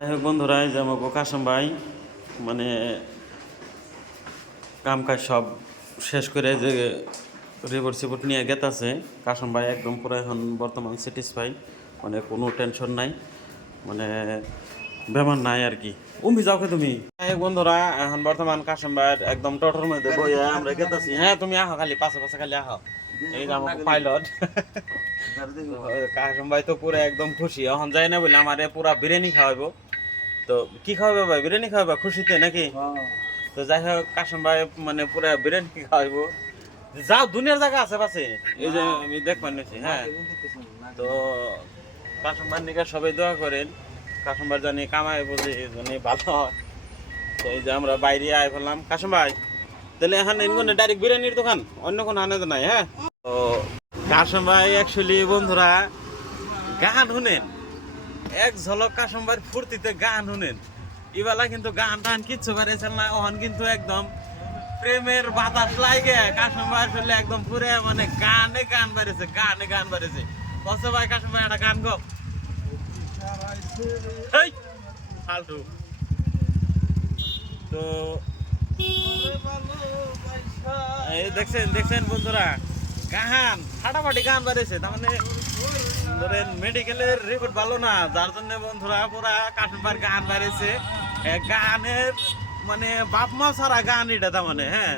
যাই হোক বন্ধুরা, এই যে আমাকে কাশেম ভাই মানে কাম কাজ সব শেষ করে যে রিপোর্ট সিপোর্ট নিয়ে গেতাছে। কাশেম ভাই একদম পুরো এখন বর্তমান স্যাটিসফাই, মানে কোনো টেনশন নাই, মানে বেমার নাই আর কি। যাও কে তুমি। যাই হোক বন্ধুরা, এখন বর্তমান কাশেম ভাইয়ের একদম টটর মধ্যে বইয়া আমরা গেতাছি। হ্যাঁ তুমি আহো, খালি পাশে পাশে খালি আহো। এই যে আমাকে পাইলট কাশেম ভাই তো পুরো একদম খুশি। এখন যাই না বলে আমারে পুরা বিরিয়ানি খাওয়াইবো। তো কি খাওয়াবে ভাই? বিরিয়ানি খাওয়াবে খুশিতে নাকি? তো যাই হোক কাশেম ভাই মানে পুরা বিরিয়ানি খাওয়াইবো। যাও, দুনিয়ার জায়গা আছে পাশে, এই যে আমি দেখবার নিয়েছি। হ্যাঁ, তো কাশেম ভাই নিকে সবাই দোয়া করেন, কাশেম ভাই জানি কামাই বুঝি জানি ভালো হয়। তো এই যে আমরা বাইরে আয় ফেললাম। কাশেম ভাই তাহলে এখন এনগনে ডাইরেক্ট বিরিয়ানির দোকান, অন্য কোনো আনে নাই? হ্যাঁ, তো কাশেম ভাই অ্যাকচুয়ালি বন্ধুরা গান শুনেন, এক ঝলক কাশেম ভাইয়ের ফুর্তিতে গান শুনেন। ইবেলা কিন্তু গান টান কিচ্ছু পারেছেন না, ওহন কিন্তু একদম প্রেমের বাতাস লাগে কাশেম ভাই আসলে একদম পুরে মানে গানে গান বাড়েছে, গানে গান বাড়েছে। কত ভাই কাশেম ভাই একটা গান গো। এই ফালতু। তো এই দেখছেন দেখছেন বন্ধুরা, গান ফাটাফাটি গান বাড়েছে। তার মানে ধরেন মেডিকেলের রিপোর্ট ভালো না, যার জন্য বন্ধুরা পুরা কাশেম ভাইয়ের গান বাড়েছে। গানের মানে বাপ মা ছাড়া গান এটা, তার মানে। হ্যাঁ,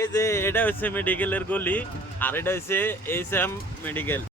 এই যে এটা হচ্ছে মেডিকেলের গলি, আর এটা হচ্ছে এইচ এম মেডিকেল।